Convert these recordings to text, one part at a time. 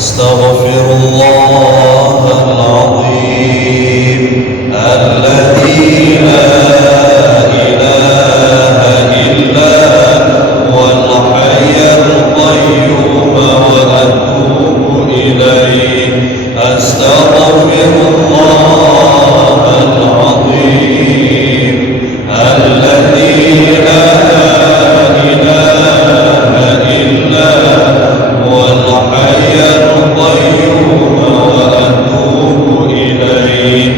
أستغفر الله العظيم الذي لا إله إلا هو الحي القيوم وأتوب إليه أستغفر الله العظيم الذي لا إله إلا هو الحي القيوم وأتوب إليه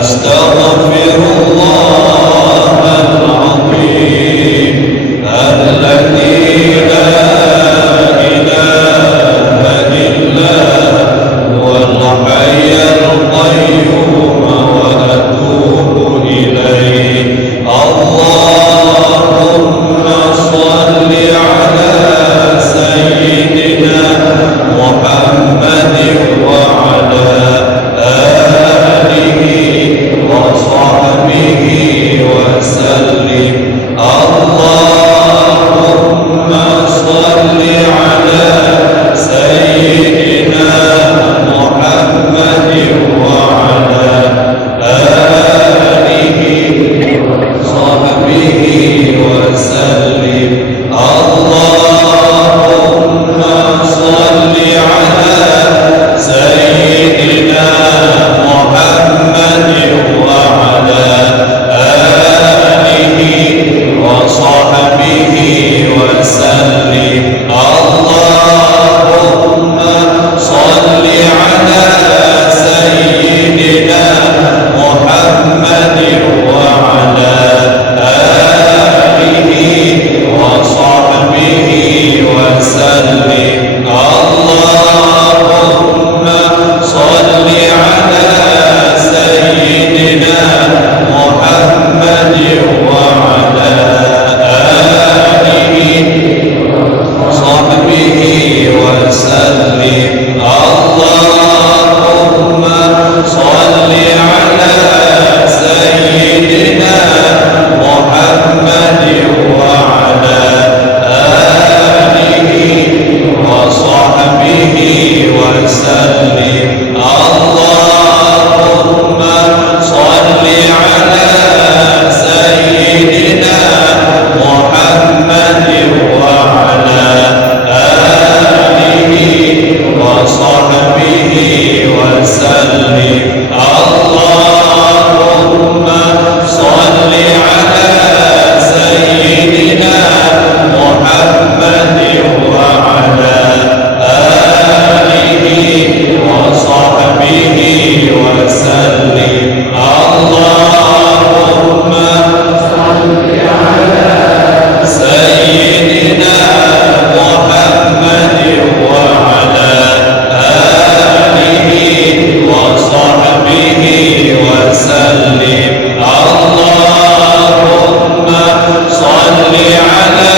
أستغفر الله العظيم الذي لا إله إلا هو الحي القيوم وأتوب إليه اللهم صل على سيدنا محمد وعلى آله وصحبه وسلم اللهم صل على سيدنا محمد وعلى آله وصحبه وسلم اللهم صل على سيدنا محمد وعلى آله وصحبه وسلم اللهم صل على سيدنا محمد وعلى آله وصحبه وسلم اللهم صل على سيدنا محمد وعلى آله وصحبه وسلم اللهم صل على سيدنا محمد وعلى آله وصحبه وسلم اللهم صل على سيدنا محمد وعلى آله وصحبه وسلم اللهم صل على سيدنا محمد وعلى آله وصحبه وسلم اللهم صل على سيدنا محمد وعلى آله وصحبه وسلم اللهم صل على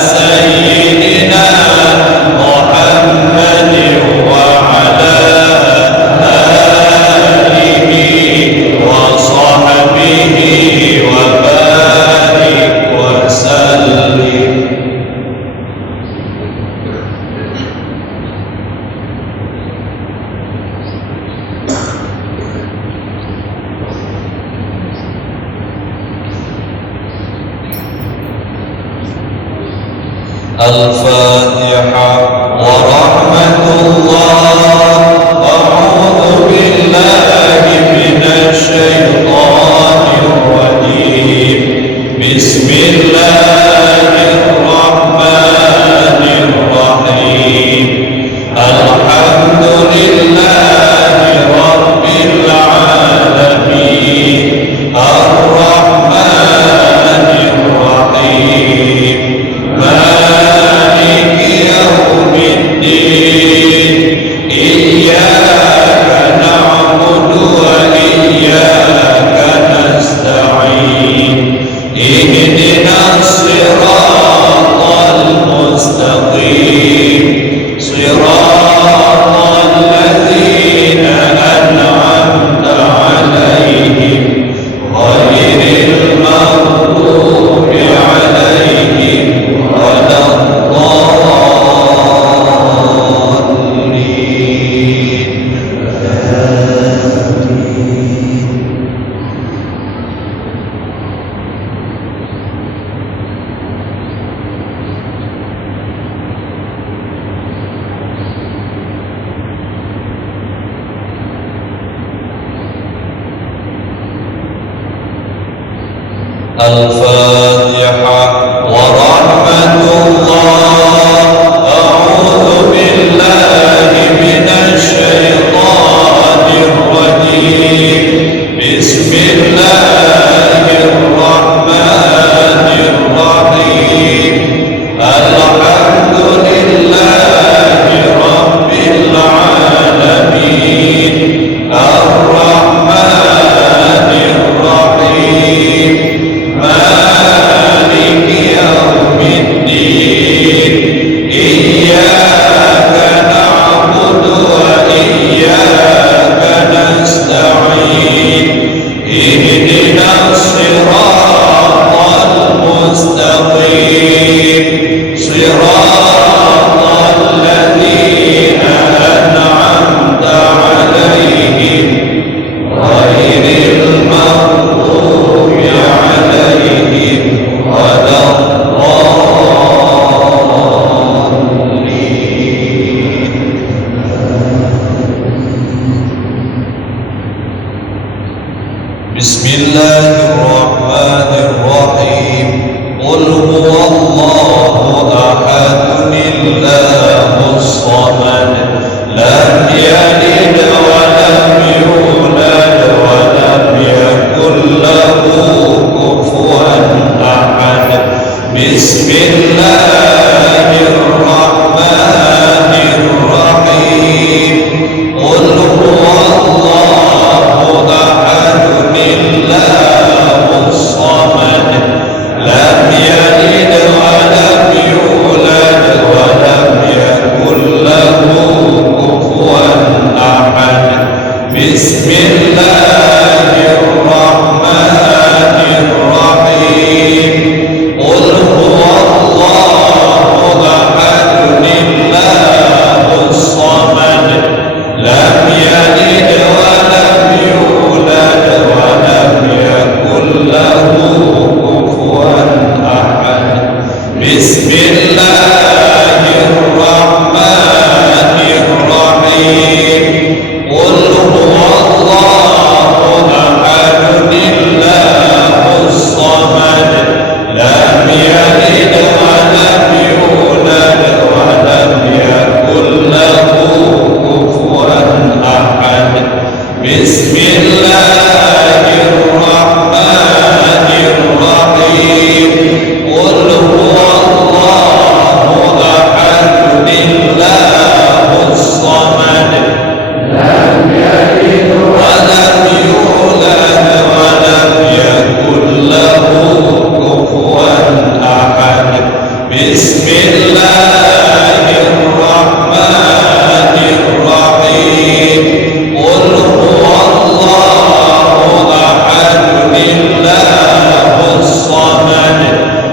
سيدنا محمد وعلى آله وصحبه وبارك وسلم الفاتحة ورحمة الله أعوذ بالله من الشيطان الرجيم بسم الله الرحمن الرحيم الحمد لله رب العالمين الرحمن الرحيم مالك يوم الدين إياك نعبد وإياك نستعين اهدنا الصراط الله الرحمن الرحيم قل هو الله أحد الله الصمد لم يلد ولم يولد ولم يكن له كفوا أحد بسم الله الرحمن الرحيم قل هو الله أحد الله الصمد لم يلد ولم يولد ولم يكن له كفوا أحد بسم الله الرحمن الرحيم قل هو الله أحد الله الصمد لم يلد ولم يولد ولم يكن له كفوا أحد بسم الله الرحمن الرحيم قل هو الله أحد الله الصمد لم يلد ولم يولد ولم يكن له كفوا أحد بسم الله الرحمن الرحيم قل هو الله أحد الله الصمد لم يلد ولم يولد ولم يكن له كفوا أحد بسم الله الرحمن الرحيم قل هو الله أحد الله الصمد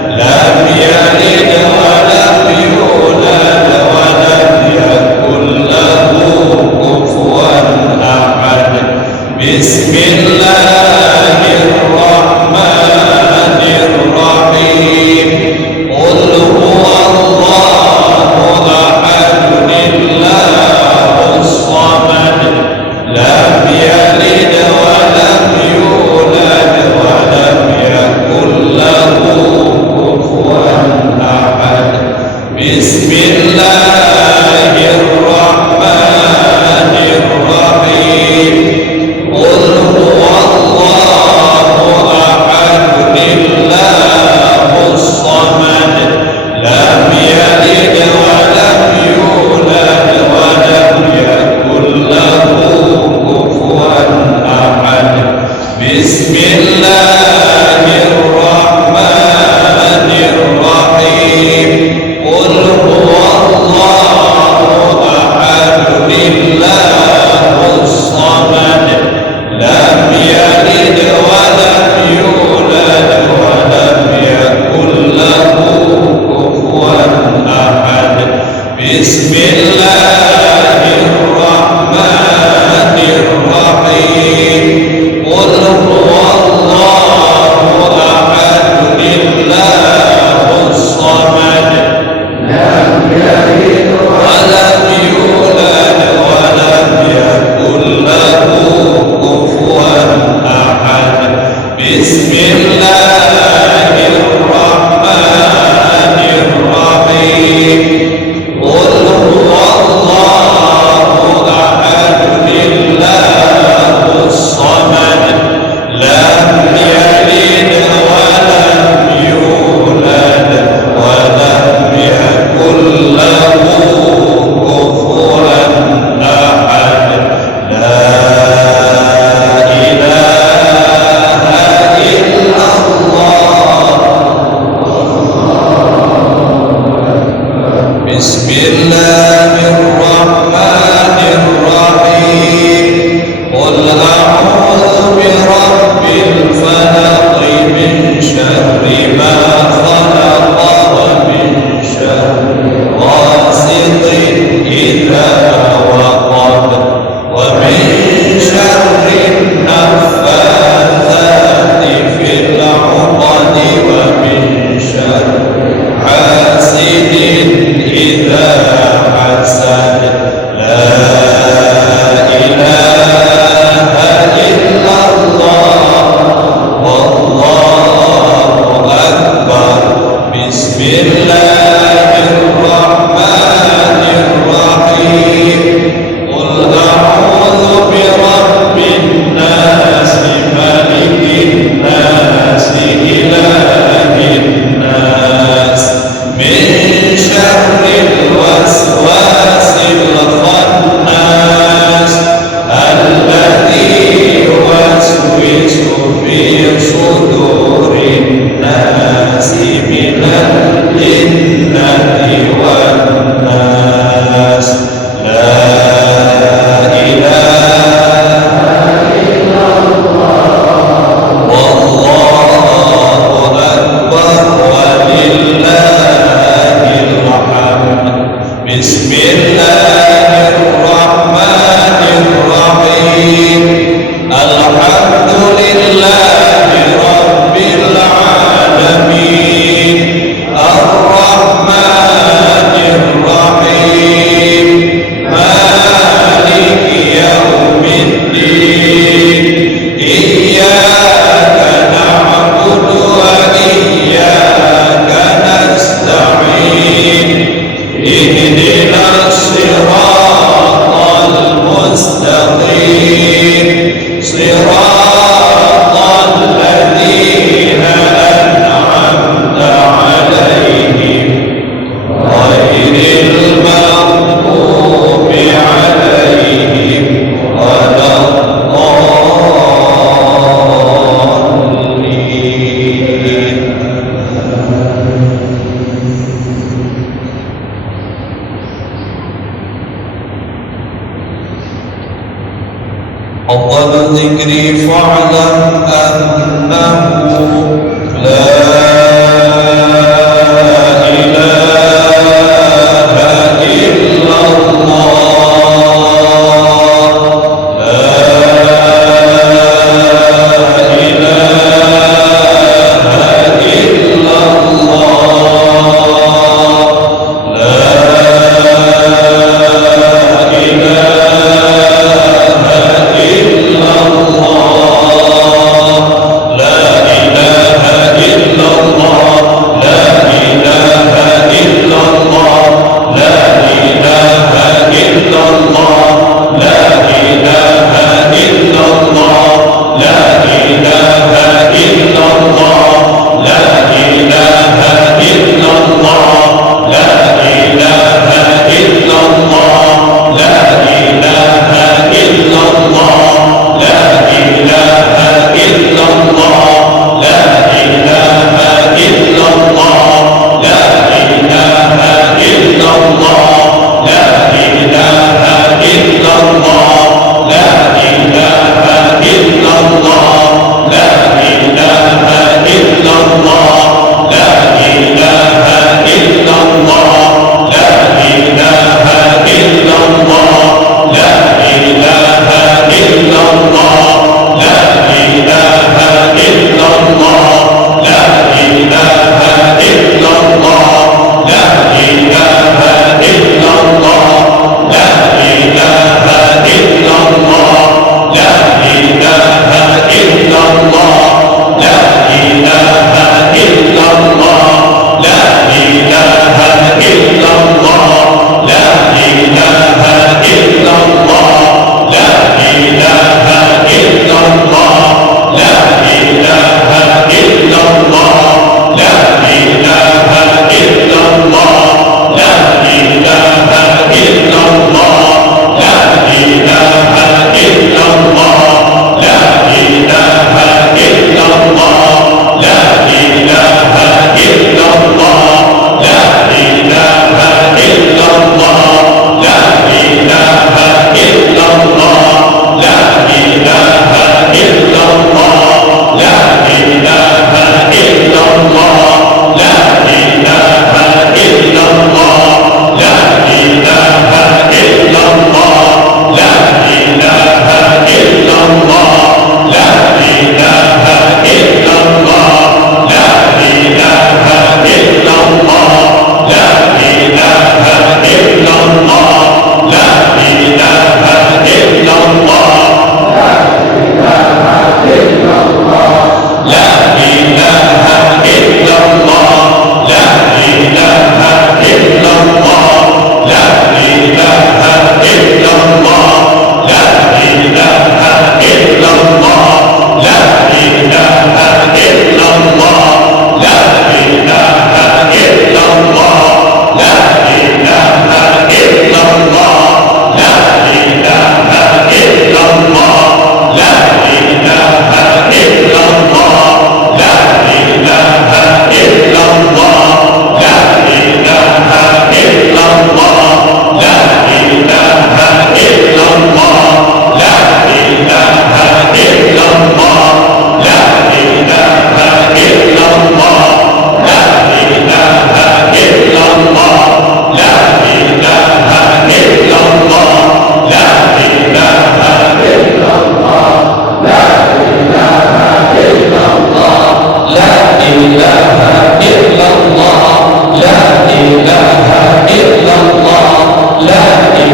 لم يلد ولم يولد ولم يكن له كفوا أحد بسم الله الرحمن الرحيم قل هو الله أحد الله الصمد لم يلد ولم يولد ولم يكن له كفوا أحد بسم الله الرحمن الرحيم قل هو الله أحد الله الصمد لم يلد ولم يولد ولم يكن له كفوا أحد بسم الله الرحمن الرحيم قل هو الله أحد الله الصمد لم يلد ولم يولد ولم يكن له كفوا أحد بسم الله الرحمن الرحيم قل هو الله أحد الله الصمد لم يلد ولم يولد ولم يكن له كفوا أحد بسم الله الرحمن الرحيم قل هو الله أحد الله الصمد لم يلد ولم يولد ولم يكن له كفوا أحد لا إله إلا الله بسم الله الرحمن الرحيم قل أعوذ برب الفلق من شر ما خلق ومن شر غاسق إذا وقب ومن شر النفاثات في العقد ومن شر حاسد إذا حسد لا إله إلا الله Bismillahirrahmanirrahim. Alhamdulillahi rabbil alamin. Ar-Rahmanir-Rahim. Maliki yaumiddin. Iyyaka na'budu wa iyyaka nasta'in. Ihdinas siratal mustaqim. Siratal ladzina an'amta 'alaihim ghairil maghdubi 'alaihim waladdallin. أفضل الذكر فاعلم أنه لا إله إلا الله. لا إله إلا الله. لا إله إلا الله.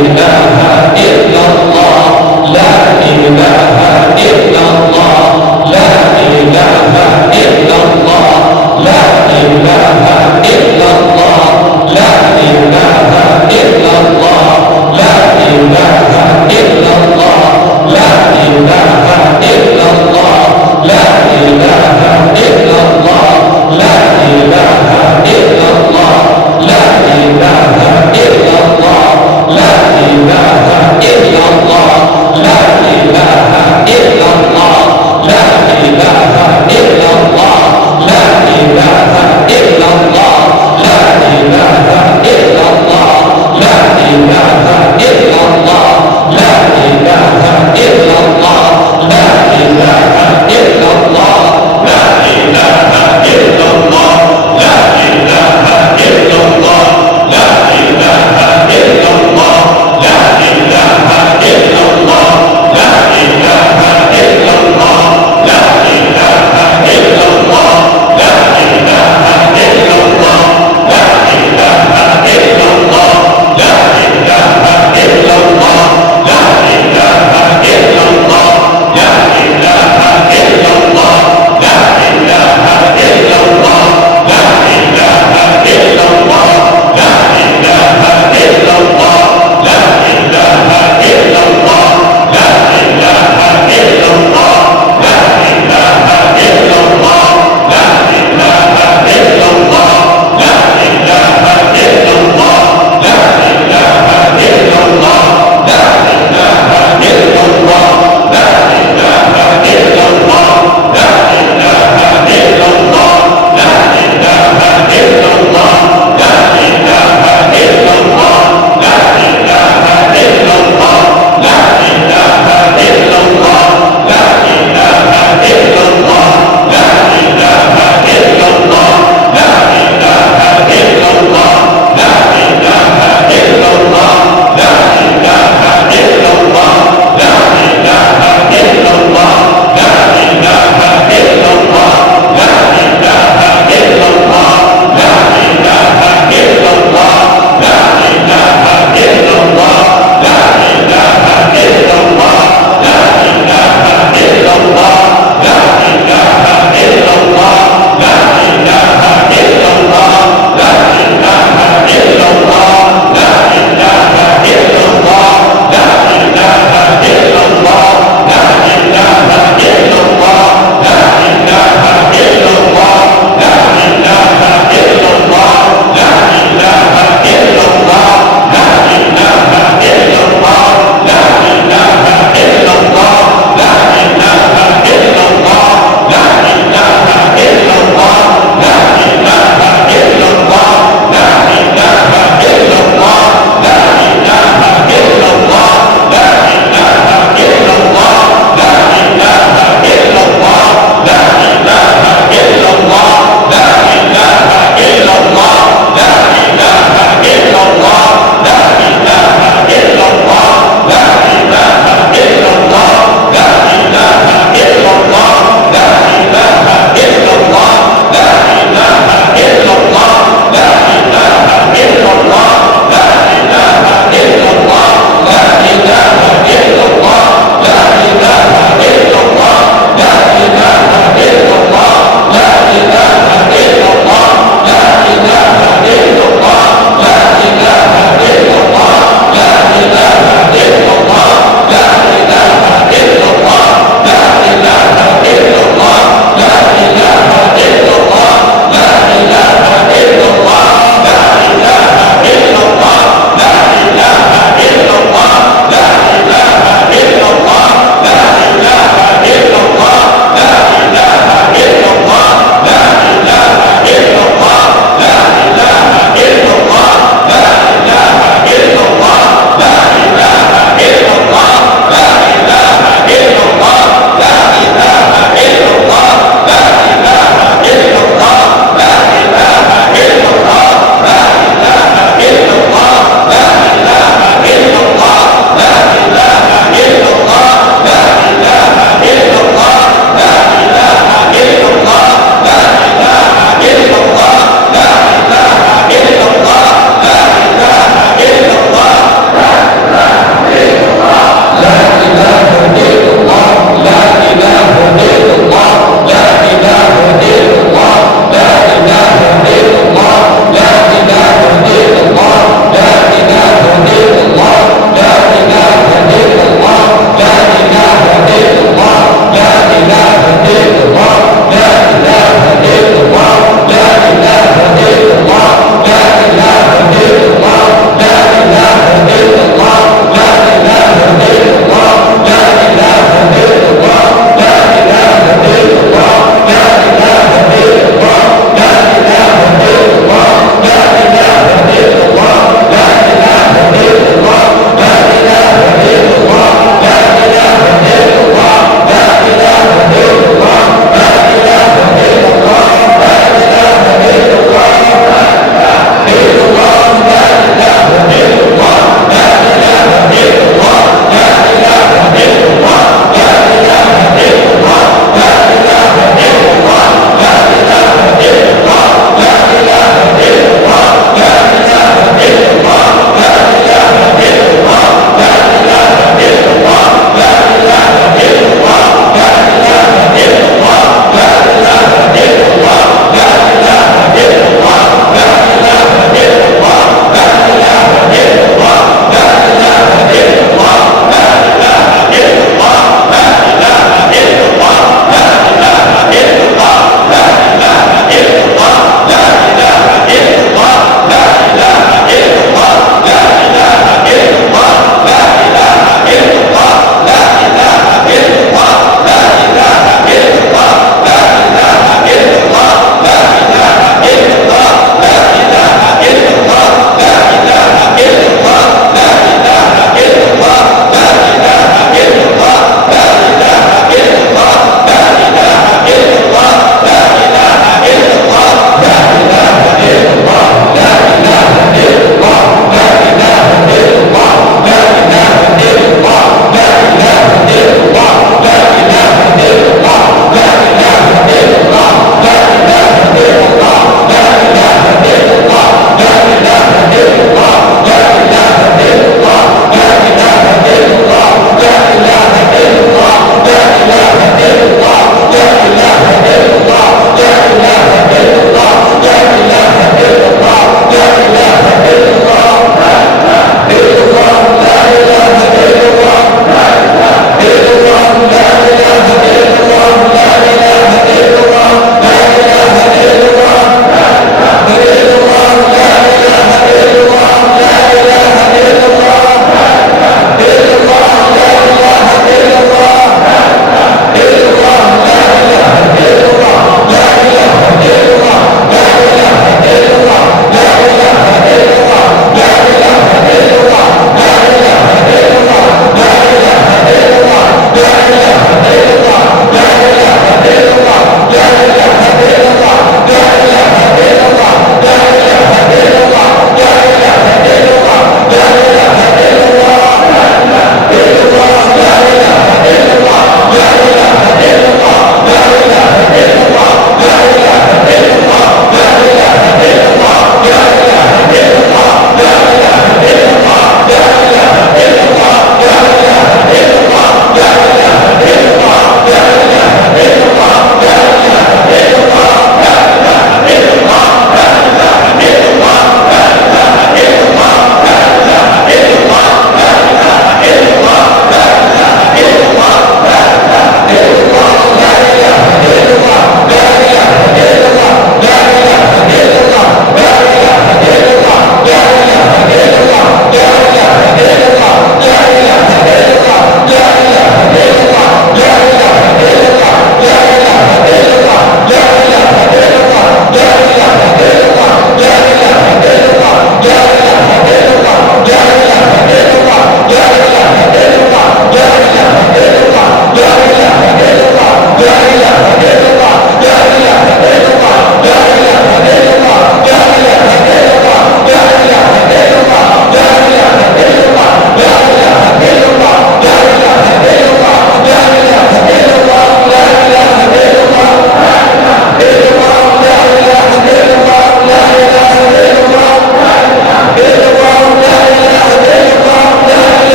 إله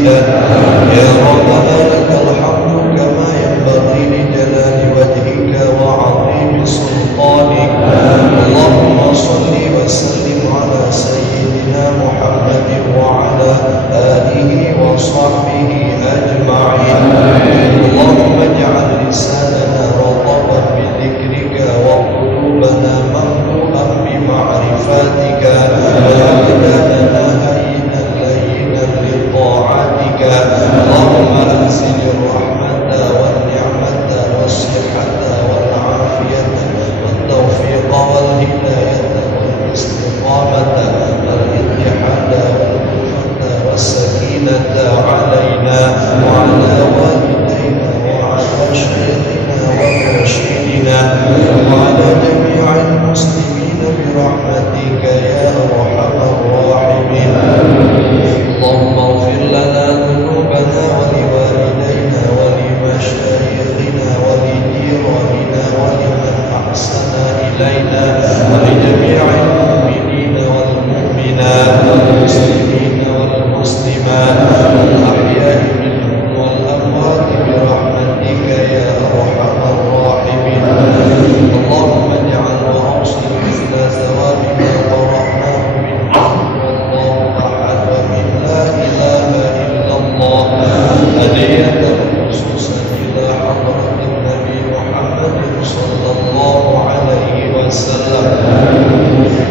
مزيدا. يا ربنا لك الحمد كما ينبغي لجلال وجهك وعظيم سلطانك. اللهم صل وسلم على سيدنا محمد وعلى آله وصحبه أجمعين. اللهم اجعل لساننا رطبا بذكرك وقلوبنا مملوءا بمعرفتك وأبداننا هينا لينا لطاعتك. اللهم أنزل الرحمة والنعمة والصحة والعافية والتوفيق والهداية والاستقامة والاتحاد والألفة والسكينة علينا وعلى والدينا وعلى شيخنا ومرشدنا وعلى جميع المسلمين برحمتك يا أرحم الراحمين. اللهم اغفر لنا ذنوبنا ولوالدينا ولمشايخنا ولجيراننا ولمن أحسن إلينا ولجميع المؤمنين والمؤمنات والمسلمين والمسلمات الأحياء منهم والأموات برحمتك يا أرحم الراحمين. اللهم اجعل وأوصل مثل ثواب ما قرأناه من والله أحد ومن لا إله إلا الله هدية خصوصا إلى حضرة النبي محمد صلى الله عليه وسلم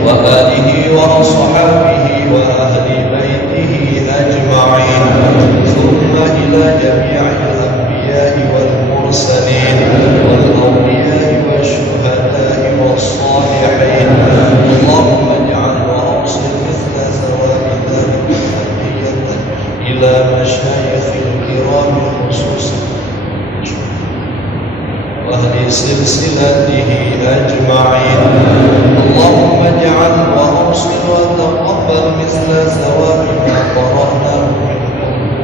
وآله وأصحابه وأهل بيته أجمعين، ثم إلى جميع الأنبياء والمرسلين والأولياء والشهداء والصالحين. اللهم اجعل وأوصل مثل ثواب ذلك هدية إلى مشايخ الكرام خصوصا وأهل سلسلته أجمعين. اللهم اجعل وأوصل وتقبل مثل ثواب ما قرأناه من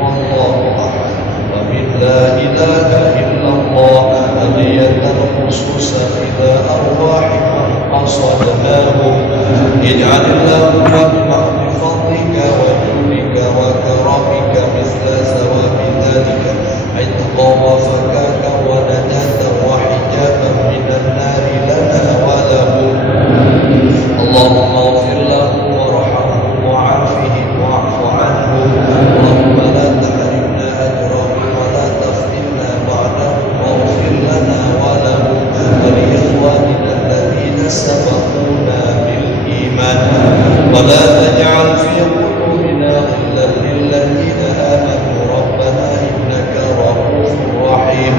والله أحد ومن لا إله إلا الله هدية خصوصا إلى أرواح من قصدناهم. اجعل اللهم بمحض فضلك وجودك وكرمك مثل ثواب ذلك عتقا وفكاكا ونجاة وحجابا من النار لنا ولهم. اللهم اغفر لهم وارحمهم وعافهم واعف عنهم. اللهم لا تحرمنا أجرهم ولا تفتنا بعدهم واغفر لنا ولهم ولإخواننا الذين سبقونا بالإيمان ولا تجعل في قلوبنا غلا للذين آمنوا ربنا إنك رؤوف رحيم.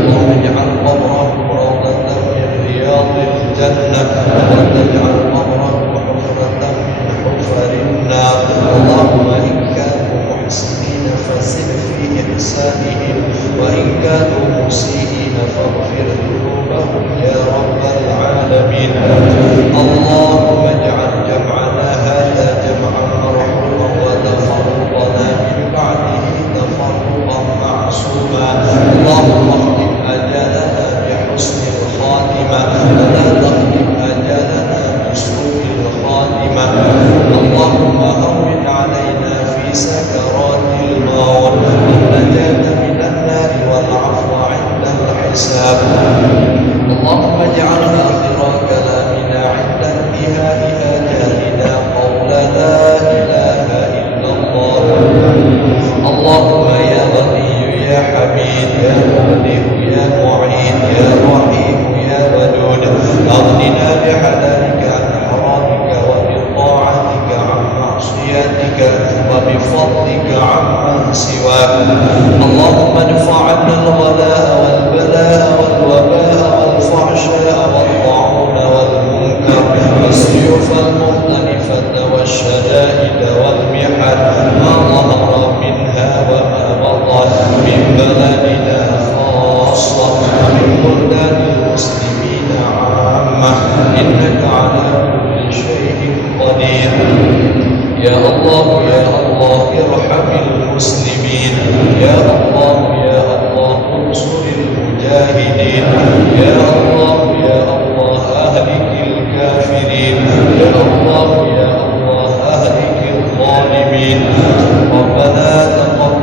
اللهم اجعل قبرهم روضة من رياض الجنة ولا تجعل قبرهم حفرة من حفر النار. اللهم إن كانوا محسنين فزد في إحسانهم وإن كانوا مسيئين فاغفر ذنوبهم يا رب العالمين. اللهم اجعل جمعنا هذا جمعا مرحوما وتفرقنا من بعده تفرقا معصوما. اللهم اختم أجالنا بحسن الخاتمة ولا تختم أجالنا بسوء الخاتمة. اللهم هون علينا في سكرات الموت النجاة من النار والعفو عند الحساب. اللهم اجعل آخر كلامنا عند انتهاء آجالنا قول لا إله إلا الله. اللهم يا غني يا حميد يا مغني يا معين يا رحيم يا ودود أغننا بحلالك عن حرامك وبطاعتك عن معصيتك وبفضلك عمن سواك. اللهم ادفع عنا الغلاء والبلاء والوباء والفحشاء والطاعون والمنكر والسيوف المختلفة والشدائد والمحن ما ظهر منها وما بطن من بلدنا خاصة ومن بلدان المسلمين عامة إنك على كل شيء قدير. يا الله يا الله ارحم المسلمين. يا الله يا الله انصر المجاهدين. يا الله يا الله أهلك الكافرين. يا الله يا الله أهلك الظالمين. ربنا تقبل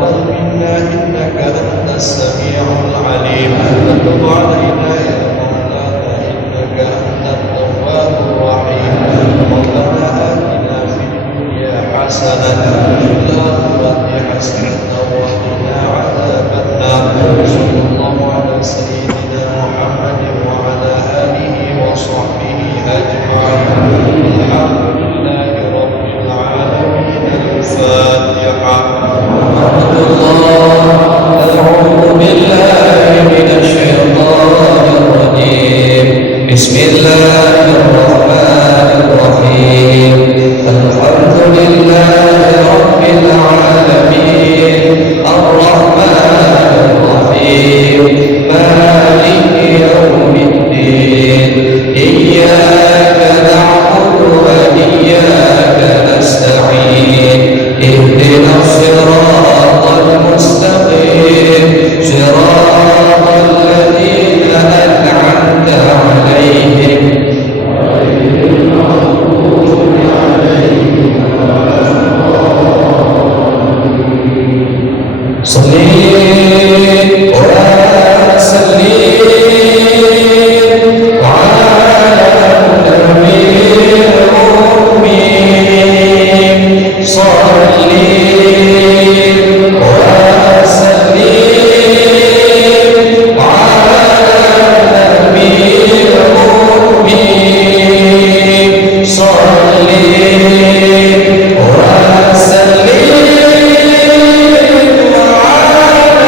حسنة وقنا عذاب النار. صلى الله على سيدنا محمد وعلى آله وصحبه أجمعين. الحمد لله رب العالمين. الفاتحة. أعوذ بالله من الشيطان الرجيم. بسم الله الرحمن الرحيم. الحمد لله رب العالمين الرحمن الرحيم مالك يوم الدين. إياك نعبد وإياك نستعين. اهدنا الصراط المستقيم صراط الذين أنعمت عليهم غير المغضوب عليهم ولا الضالين. صلي وسلم على النبي الأمين. صلي وسلم على النبي الأمين. صلي وسلم على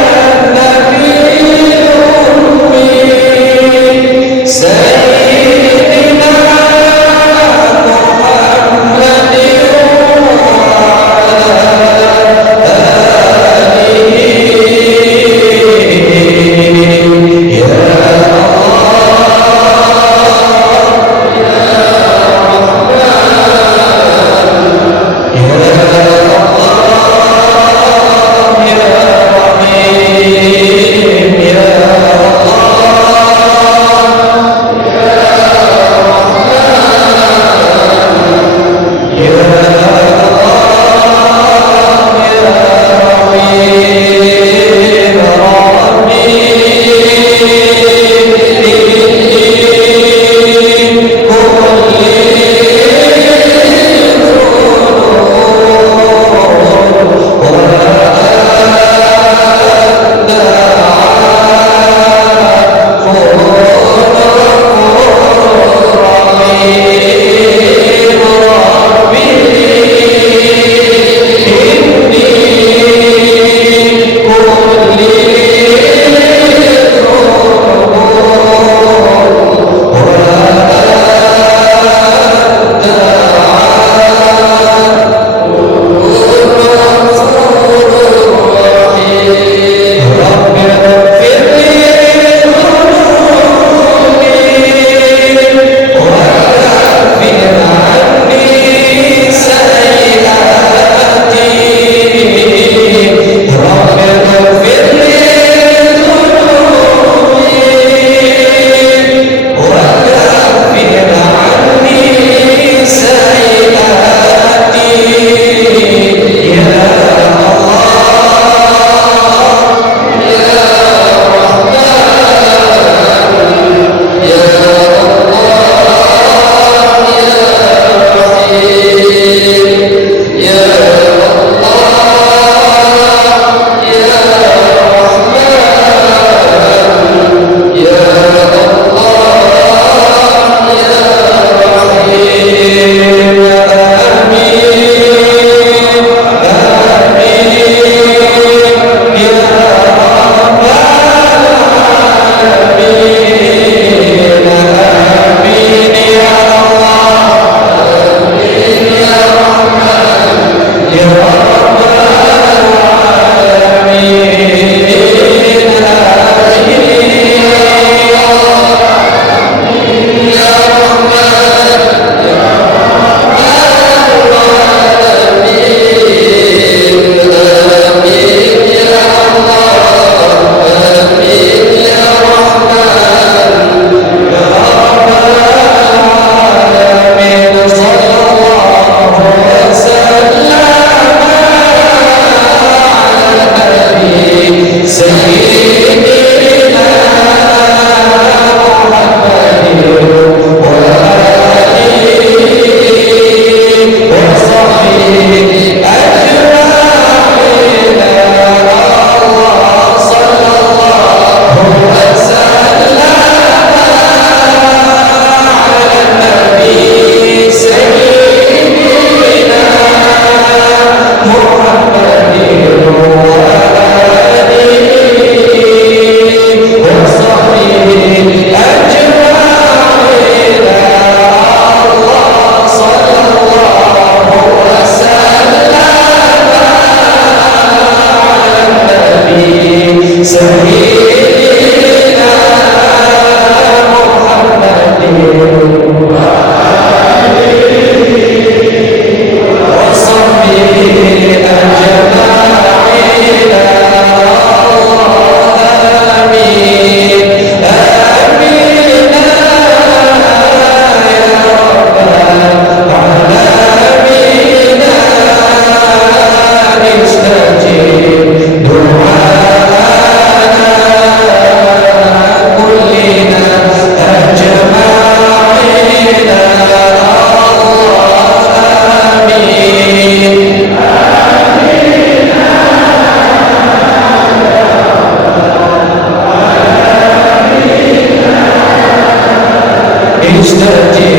عزة